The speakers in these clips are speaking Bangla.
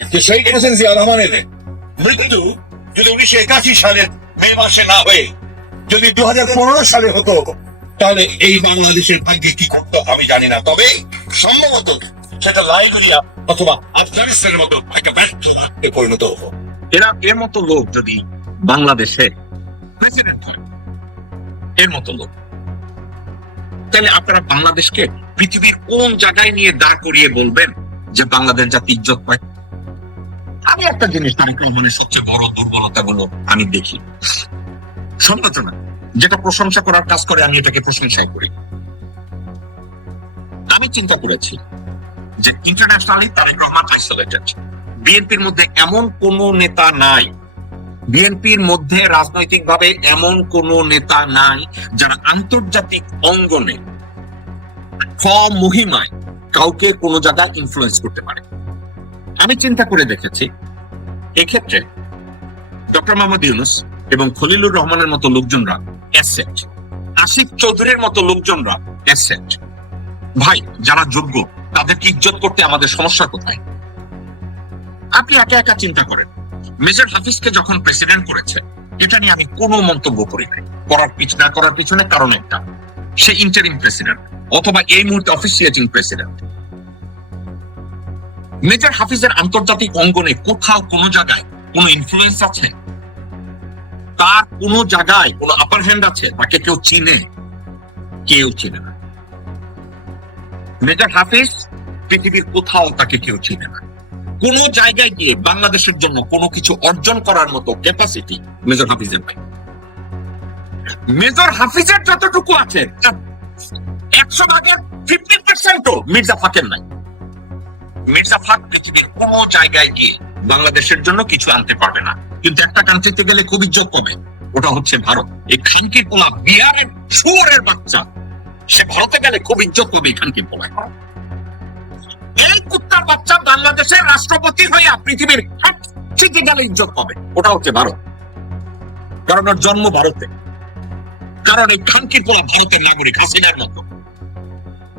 যে শহীদ হোসেন জিয়া রহমানের মৃত্যু যদি 1981 সালের মে মাসে না হয়ে যদি 2015 সালে হতো, তাহলে এই বাংলাদেশের ভাগ্যে কি করতো আমি জানি না। তবে সম্ভবত সেটা লাইবেরিয়া অথবা আফগানিস্তানের মতো একটা ব্যর্থ রাষ্ট্রে পরিণত হতো। এর মতো লোক যদি বাংলাদেশে প্রেসিডেন্ট হয়, এর মতো লোক, তাহলে আপনারা বাংলাদেশকে পৃথিবীর কোন জায়গায় নিয়ে দাঁড় করিয়ে বলবেন যে বাংলাদেশ জাতি ইজ্জত পায়? আমি একটা জিনিস তারেক রহমানের সবচেয়ে বড় দুর্বলতা গুলো আমি দেখি, সমালোচনা যেটা প্রশংসা করার কাজ করে আমি এটাকে প্রশংসা করি। আমি চিন্তা করেছি যে ইন্টারন্যাশনালি তারেক রহমান আইসোলেটেড। বিএনপির মধ্যে এমন কোন নেতা নাই, বিএনপির মধ্যে রাজনৈতিকভাবে এমন কোন নেতা নাই যারা আন্তর্জাতিক অঙ্গনে মহিমায় কাউকে কোন জায়গায় ইনফ্লুয়েন্স করতে পারে। আমি চিন্তা করে দেখেছি এক্ষেত্রে ডক্টর মোহাম্মদ ইউনূস এবং খলিলুর রহমানের মতো লোকজনরা অ্যাসেট, আসিফ চৌধুরীর মতো লোকজনরা অ্যাসেট। ভাই, যারা যোগ্য তাদেরকে ইজ্জত করতে আমাদের সমস্যা কোথায়? আপনি একা একা চিন্তা করেন, মেজর হাফিজকে যখন প্রেসিডেন্ট করেছে, এটা নিয়ে আমি কোনো মন্তব্য করি নাই। করার পিছনে কারণ একটা, সে ইন্টারিম প্রেসিডেন্ট অথবা এই মুহূর্তে অফিসিয়েটিং প্রেসিডেন্ট। মেজর হাফিজের আন্তর্জাতিক অঙ্গনে কোথাও কোন জায়গায় কোন ইনফ্লুয়েন্স আছে? তার কোন জায়গায় কোন আপার হ্যান্ড আছে? তাকে কেউ চিনে? কেউ চিনে না। মেজর হাফিজ পৃথিবীর কোথাও তাকে কেউ চিনে না। কোন জায়গায় গিয়ে বাংলাদেশের জন্য কোনো কিছু অর্জন করার মতো ক্যাপাসিটি মেজর হাফিজের নাই। মেজর হাফিজের যতটুকু আছে 100 ভাগের 50% মির্জা ফাকের নাই। মির্জা ফাক পৃথিবীর কোন জায়গায় গিয়ে বাংলাদেশের জন্য কিছু আনতে পারবে না, কিন্তু একটা কান্ট্রিতে গেলে খুব ইজ্জত পাবে, ওটা হচ্ছে ভারত। এই খানকির পোলা, বিহারের শুয়োরের বাচ্চা, সে ভারতে গেলে খুব ইজ্জত পাবে। খানকির পোলা, এই কুত্তার বাচ্চা বাংলাদেশের রাষ্ট্রপতি হইয়া পৃথিবীর সবচেয়ে গেলে ইজ্জত পাবে, ওটা হচ্ছে ভারত। কারণ ওর জন্ম ভারতে, কারণ এই খানকির পোলা ভারতের নাগরিক, হাসিনার মতো।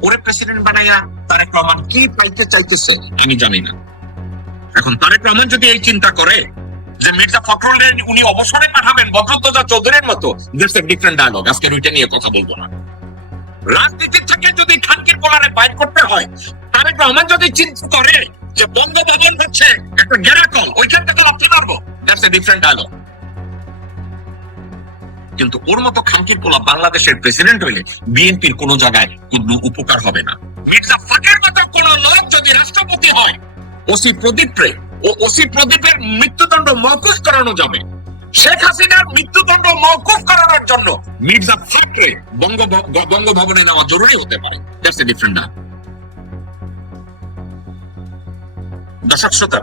ওরে প্রেসিডেন্ট বানাইয়া তারেক রহমান কি পাইতে চাইতেছে আমি জানি না। এখন তারেক রহমান যদি এই চিন্তা করে যে মির্জা ফখরুলের উনি অবসরে পাঠাবেন বদরুদ্দোজা চৌধুরীর মতো, দ্যাটস এ ডিফারেন্ট ডায়ালগ। আজকে ওইটা নিয়ে কথা বলবো না। রাজনীতির থেকে যদি খানকির পোলারে বাইর করতে হয়, তারেক রহমান যদি চিন্তা করে যে বঙ্গভবন হচ্ছে একটা গেরাকল, ওইখান থেকে লাফতে পারবো, দ্যাটস এ ডিফারেন্ট ডায়ালগ। কিন্তু ওর মতো খানকির পোলা বাংলাদেশের প্রেসিডেন্ট হইলে বিএনপির কোন জায়গায় কোনো উপকার হবে না। মির্জা ফাকের মতো কোন লোক যদি রাষ্ট্রপতি হয়, ওসি প্রদীপের মৃত্যুদণ্ড মওকুফ করানো যাবে। শেখ হাসিনার মৃত্যুদণ্ড মওকুফ করানোর জন্য মির্জা ফাকরে বঙ্গভবনে নেওয়া জরুরি হতে পারে। দ্যাটস এ ডিফারেন্ট না। দর্শক শ্রোতা,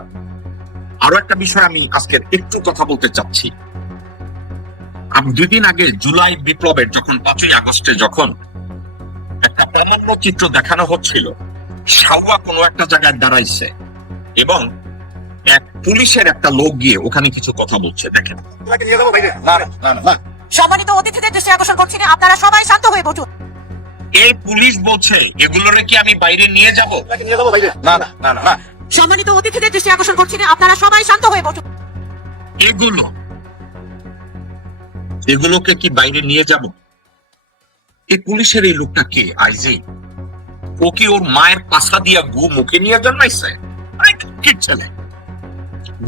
আরো একটা বিষয় আমি আজকের একটু কথা বলতে চাচ্ছি। আমি 2 দিন আগে জুলাই বিপ্লবের যখন 5ই আগস্টে যখন একটা প্রামাণ্য চিত্র দেখানো হচ্ছিল, শাওয়া কোনো একটা জায়গায় দাঁড়াইছে এবং এক পুলিশের একটা লোক গিয়ে ওখানে কিছু কথা বলছে। দেখেন, সম্মানিত অতিথিদের দৃষ্টি আকর্ষণ করছি, আপনারা সবাই শান্ত হয়ে বসুন। এই পুলিশ বলছে এগুলোরে কি আমি বাইরে নিয়ে যাব? না না না না। সম্মানিত অতিথিদের দৃষ্টি আকর্ষণ করছি, আপনারা সবাই শান্ত হয়ে বসুন। এগুলোকে কি বাইরে নিয়ে যাব? এই পুলিশের এই লোকটা কে? আইজি? ও কি ওর মায়ের পাশা দিয়া গু মুখে নিয়ে জন্মাইছে? কি ছেলে,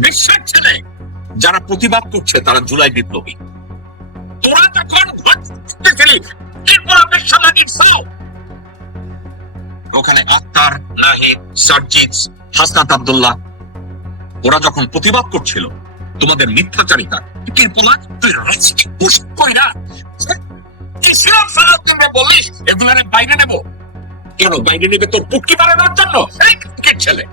বিশ্বের ছেলে। যারা প্রতিবাদ করছে তারা জুলাই বিপ্লবী। তোরা যখন ওখানে আক্তার, নাহিদ, সার্জিৎ, হাসনাত আব্দুল্লাহ, ওরা যখন প্রতিবাদ করছিল তোমাদের মিথ্যাচারিতা, তুই রাজনীতি কইরা ইসলাম সালাউদ্দিন বলিস এগুলারে বাইরে নেব কেন? বাইরে নেবে তোর পুটকি বাড়ানোর জন্য? এই ছেলে,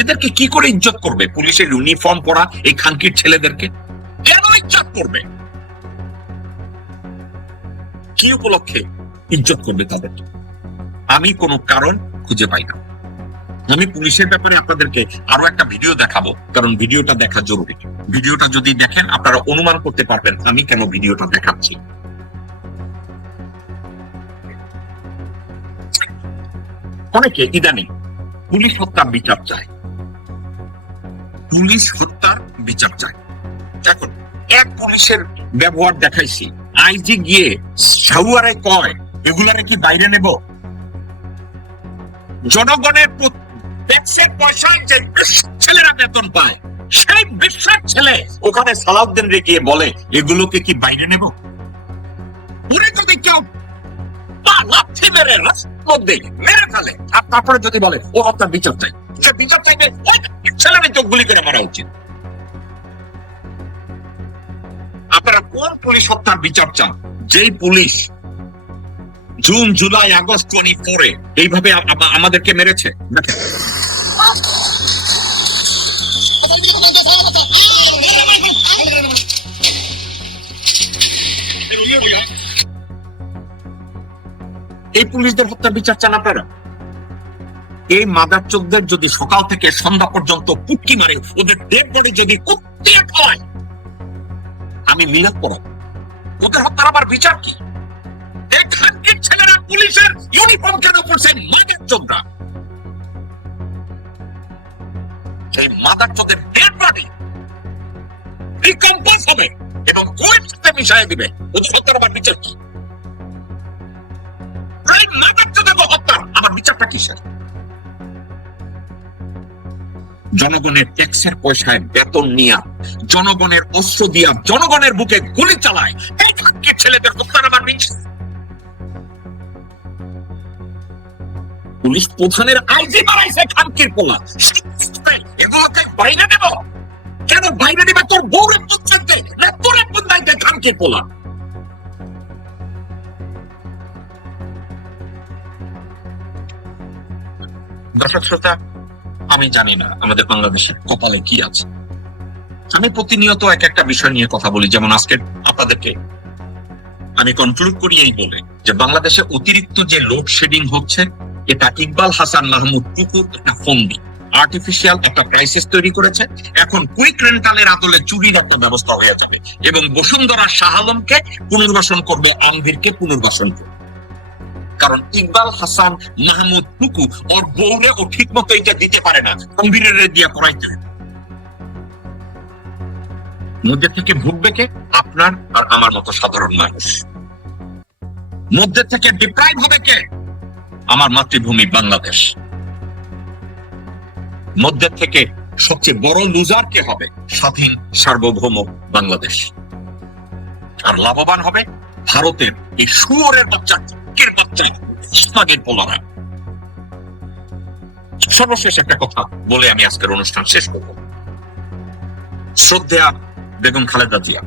এদেরকে কি করে ইজ্জত করবে? পুলিশের ইউনিফর্ম পরা এই খানকির ছেলেদেরকে কেন ইজ্জত করবে? কি উপলক্ষে ইজ্জত করবে তাদেরকে? আমি কোনো কারণ খুঁজে পাই না। আমি পুলিশের ব্যাপারে আপনাদেরকে আরো একটা ভিডিও দেখাবো, কারণ ভিডিওটা দেখা জরুরি। ভিডিওটা যদি দেখেন আপনারা অনুমান করতে পারবেন আমি কেন ভিডিওটা দেখাচ্ছি। অনেকে ইদানিং পুলিশ হত্যার বিচার চায়, পুলিশ হত্যার বিচার চায়। এখন এক পুলিশের ব্যবহার দেখাইছি, আইজি গিয়ে সাউয়ারে কয় এগুলারে কি বাইরে নেব? জনগণের ট্যাক্সের পয়সায় যে ছেলেরা বেতন পায়, সেই বিশ্বাস ছেলে ওখানে সালাউদ্দিন রে গিয়ে বলে এগুলোকে কি বাইরে নেব? উনি যদি কেউ লাথি মেরে রাস্তার মধ্যে মেরে ফেলে আর তারপরে যদি বলে ও হত্যার বিচার চাই, সে বিচার চাইবে ওই ছেলেরা চোখ গুলি করে মারা উচিত। আপনারা কোন পুলিশ হত্যার বিচার চান? যেই পুলিশ জুন জুলাই আগস্ট 24 এইভাবে আমাদেরকে মেরেছে। দেখেন এই পুলিশদের হত্যার বিচার চান আপনারা? এই মাদার চোখদের যদি সকাল থেকে সন্ধ্যা পর্যন্ত পুটকি মারে, ওদের ডেড বডি যদি কুত্তিয়ে খায়, আমি মিলাদ পড়াব। ওদের হত্যার আবার বিচার কি? এখানকার ছেলেরা পুলিশের ইউনিফর্ম কেন পরছে? মাদার চোখরা, সেই মাদার চোখের ডেড বডি ডিকম্পোজ হবে এবং কোয়ের সাথে মিশাই দিবে। ওদের হত্যার আবার বিচার কি? আমার বিচারটা কিসের? জনগণের ট্যাক্সের পয়সায় বেতন নিয়া, জনগণের অস্ত্র দিয়া, জনগণের বুকে গুলি চালায় এই খানকির ছেলেদের হত্যার আমার বিচার। পুলিশ প্রধানের আইজি বাড়াইছে খানকির পোলা, এগুলোকে বাইরে দেব কেন? বাইরে দেবে তোর বউরের পুত্রকে না তোর পুত্রকে? খানকির পোলা দর্শক শ্রোতা, আমি জানি না আমাদের বাংলাদেশের কপালে কি আছে। আমি প্রতিনিয়ত এক একটা বিষয় নিয়ে কথা বলি, যেমন আজকে আপনাদেরকে আমি কনক্লুড করি এই বলে যে বাংলাদেশে অতিরিক্ত যে লোডশেডিং হচ্ছে, এটা ইকবাল হাসান মাহমুদ টুকুর একটা ফন্দি, আর্টিফিশিয়াল একটা ক্রাইসিস তৈরি করেছে। এখন কুইক রেন্টালের আদলে চুরির একটা ব্যবস্থা হয়ে যাবে এবং বসুন্ধরা শাহ আলমকে পুনর্বাসন করবে, আনভিরকে পুনর্বাসন করবে। কারণ ইকবাল হাসান মাহমুদ টুকু ওর বউরে ও ঠিক মতো এটা দিতে পারে না, আনভিরের দিয়া পড়াইতে হবে। মধ্যে থেকে ভুগবে কে? আপনার আর আমার মতো সাধারণ মানুষ। মধ্যে থেকে ডিপ্রাইভ হবে কে? আমার মাতৃভূমি বাংলাদেশ। মধ্যে থেকে সবচেয়ে বড় লুজার কে হবে? স্বাধীন সার্বভৌম বাংলাদেশ। আর লাভবান হবে ভারতের এই শুয়োরের বাচ্চা, কুকুরের বাচ্চা, ইসলামের পোলারা। সর্বশেষ একটা কথা বলে আমি আজকের অনুষ্ঠান শেষ করব। শ্রদ্ধেয়া বেগম খালেদা জিয়া,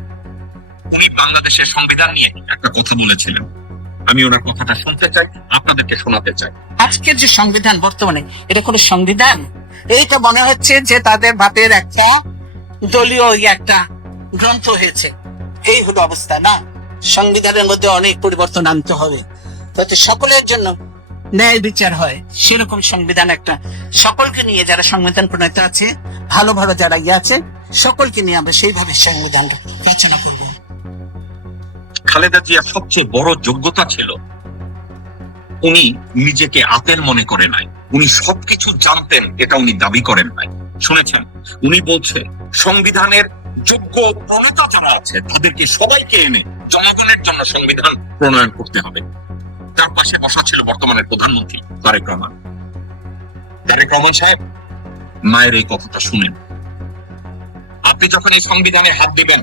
উনি বাংলাদেশের সংবিধান নিয়ে একটা কথা বলেছিলেন। আমি ওনার কথাটা শুনতে চাই, আপনাদেরকে শোনাতে চাই। আজকের যে সংবিধান বর্তমানে, এটা কোনো সংবিধান? এইটা মনে হচ্ছে যে তাদের বাপের একটা দলীয় একটা গ্রন্থ হয়েছে। এই হলো অবস্থা না। সংবিধানের মধ্যে অনেক পরিবর্তন আনতে হবে, যাতে সকলের জন্য ন্যায় বিচার হয়। সেরকম সংবিধান একটা, সকলকে নিয়ে যারা সংবিধান প্রণেতা আছে, ভালো ভালো যারা আছে, সকলকে নিয়ে আমরা সেইভাবে সংবিধান রচনা করব। খালেদা জিয়ার সবচেয়ে বড় যোগ্যতা ছিল উনি নিজেকে আতেল মনে করে নাই, উনি সবকিছু জানতেন, এটা উনি দাবি করেন নাই। শুনেছেন উনি বলছে সংবিধানের যোগ্য প্রণেতা যারা আছে তাদেরকে সবাইকে এনে জনগণের জন্য সংবিধান প্রণয়ন করতে হবে। তার পাশে বসা ছিল বর্তমানের প্রধানমন্ত্রী তারেক রহমান। তারেক রহমান সাহেব, মায়ের এই কথাটা শুনেন। আপনি যখন এই সংবিধানে হাত দিবেন,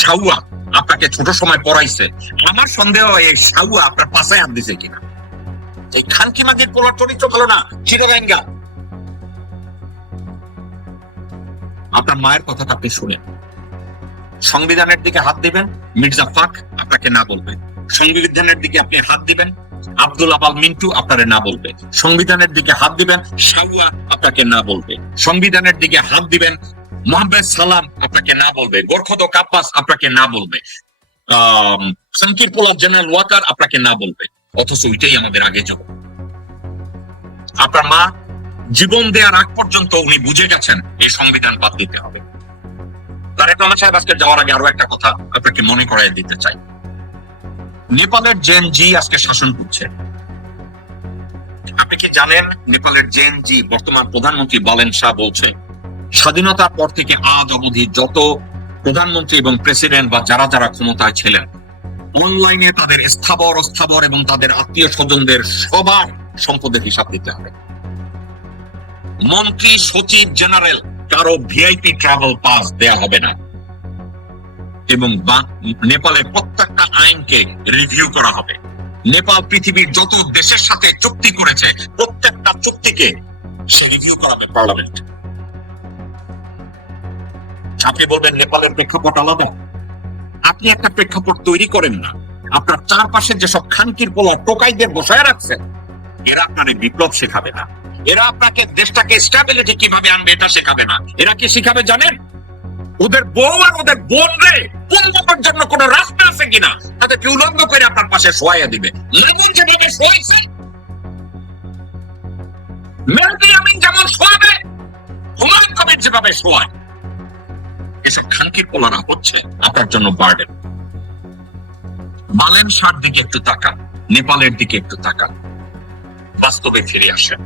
সাউয়া আপনাকে ছোট সময় পড়াইছে, আমার সন্দেহ এই সাউয়া আপনার পাশায় হাত দিছে কিনা। এই খানকি মাগির কোন চরিত্র ভালো না, চিরগাঙ্গা। আপনার মায়ের কথাটা আপনি শুনেন। সংবিধানের দিকে হাত দিবেন, মির্জা ফাক আপনাকে না বলবে। সংবিধানের দিকে আপনি হাত দিবেন, আব্দুল আবাল মিন্টু আপনারে না বলবে। সংবিধানের দিকে হাত দিবেন, সাউয়া আপনাকে না বলবে। সংবিধানের দিকে হাত দিবেন, মোহাম্মদ সালাম আপনাকে না বলবে। গোরখদক আব্বাস আপনাকে না বলবে। সানকির পোলা জেনারেল ওয়াকার আপনাকে না বলবে। অথচ ওইটাই আমাদের আগে যাব। আপনার মা জীবন দেওয়ার আগ পর্যন্ত উনি বুঝে গেছেন এই সংবিধান বাদ দিতে হবে। তারেক রহমান সাহেব আজকে যাওয়ার আগে আরো একটা কথা আপনাকে মনে করাই দিতে চাই। নেপালের জেন জি আজকে শাসন করছে। আপনি কি জানেন নেপালের জেএনজি বর্তমান প্রধানমন্ত্রী বালেন শাহ বলছে স্বাধীনতার পর থেকে আজ অবধি যত প্রধানমন্ত্রী এবং প্রেসিডেন্ট বা যারা যারা ক্ষমতায় ছিলেন অনলাইনে তাদের স্থাবর অস্থাবর এবং তাদের আত্মীয় স্বজনদের সবার সম্পদের হিসাব দিতে হবে। মন্ত্রী সচিব জেনারেল কারো ভিআইপি ট্রাভেল পাস দেয়া হবে না এবং নেপালের প্রত্যেকটা আইনকে রিভিউ করা হবে। নেপাল পৃথিবীর যত দেশের সাথে চুক্তি করেছে প্রত্যেকটা চুক্তিকে সে রিভিউ করাবে পার্লামেন্ট। আপনি বলবেন নেপালের প্রেক্ষাপট আলাদা। আপনি একটা প্রেক্ষাপট তৈরি করেন না, আপনার চারপাশে যেসব খানকির পোলা টোকাইদের বসায় রাখছেন এরা আপনার এই বিপ্লব শেখাবে না, এরা আপনাকে দেশটাকে স্টেবিলিটি কিভাবে আনবে এটা শেখাবে না। এরা কি শিখাবে জানেন? ওদের বউ আর ওদের বোন রে পূর্ণতার জন্য কোন রাস্তা আছে কিনা তাদেরকে উলঙ্গ করে আপনার পাশে শোয়াইয়া দিবে। লেমন যেভাবে শোয়াইছে, মেহদি আমিন যেমন শোয়াবে, হুমায়ুন কবির যেভাবে শোয়ায়, এসব খানকির পোলারা হচ্ছে আপনার জন্য বার্ডেন। বালেন শাহর দিকে একটু তাকান, নেপালের দিকে একটু তাকান, বাস্তবে ফিরে আসেন,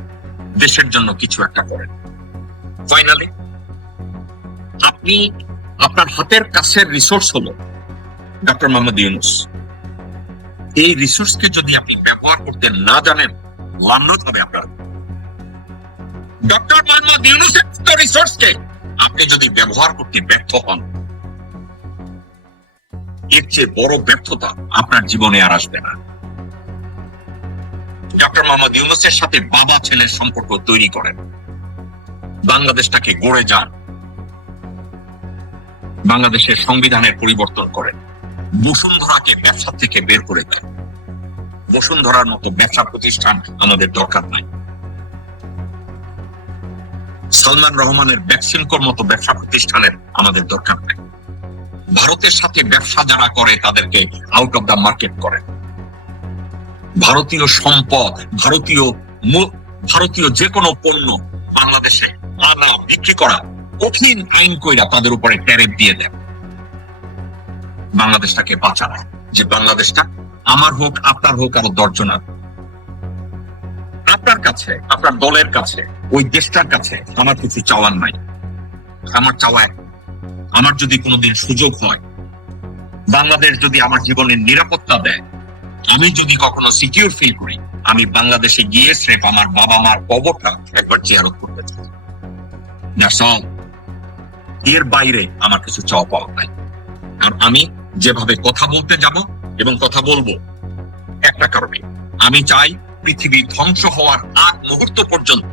দেশের জন্য কিছু একটা করেন। ফাইনালি আপনি আপনার হাতের কাছের রিসোর্স হলো ডক্টর মোহাম্মদ ইউনূস। এই রিসোর্সকে যদি আপনি ব্যবহার করতে না জানেন লানত হবে আপনার। ডক্টর মোহাম্মদ ইউনূসের রিসোর্সকে আপনি যদি ব্যবহার করতে ব্যর্থ হন এর চেয়ে বড় ব্যর্থতা আপনার জীবনে আর আসবে না। ডক্টর মোহাম্মদ ইউনূসের সাথে বাবা ছেলের সম্পর্ক তৈরি করেন, বাংলাদেশটাকে গড়ে যান, বাংলাদেশের সংবিধানের পরিবর্তন করেন, বসুন্ধরাকে ব্যবসা থেকে বের করে দেন। বসুন্ধরার মতো ব্যবসা প্রতিষ্ঠান আমাদের দরকার নাই। সালমান রহমানের ব্যাকসিনকোর মতো ব্যবসা প্রতিষ্ঠানের আমাদের দরকার নাই। ভারতের সাথে ব্যবসা যারা করে তাদেরকে আউট অফ দ্য মার্কেট করে। ভারতীয় সম্পদ, ভারতীয় যে কোনো পণ্য বাংলাদেশে আনা বিক্রি করা কঠিন আইন কইরা তাদের উপরে ট্যারিফ দিয়ে দেন। বাংলাদেশটাকে বাঁচানো, যে বাংলাদেশটা আমার হোক আপনার হোক আরো 10 জনের। আপনার কাছে, আপনার দলের কাছে, ওই দেশটার কাছে আমার কিছু চাওয়ার নাই। আমার চাওয়া আমার যদি কোনোদিন সুযোগ হয়, বাংলাদেশ যদি আমার জীবনের নিরাপত্তা দেয়, আমি যদি কখনো সিকিউর ফিল করি, আমি বাংলাদেশে গিয়ে স্রেফ আমার বাবা মার কবরটা একবার জিয়ারত করতে চাই। এর বাইরে আমার কিছু চাওয়া পাওয়া নাই। আর আমি যেভাবে কথা বলতে যাব এবং কথা বলবো একটা কারণে, আমি চাই পৃথিবী ধ্বংস হওয়ার আগ মুহূর্ত পর্যন্ত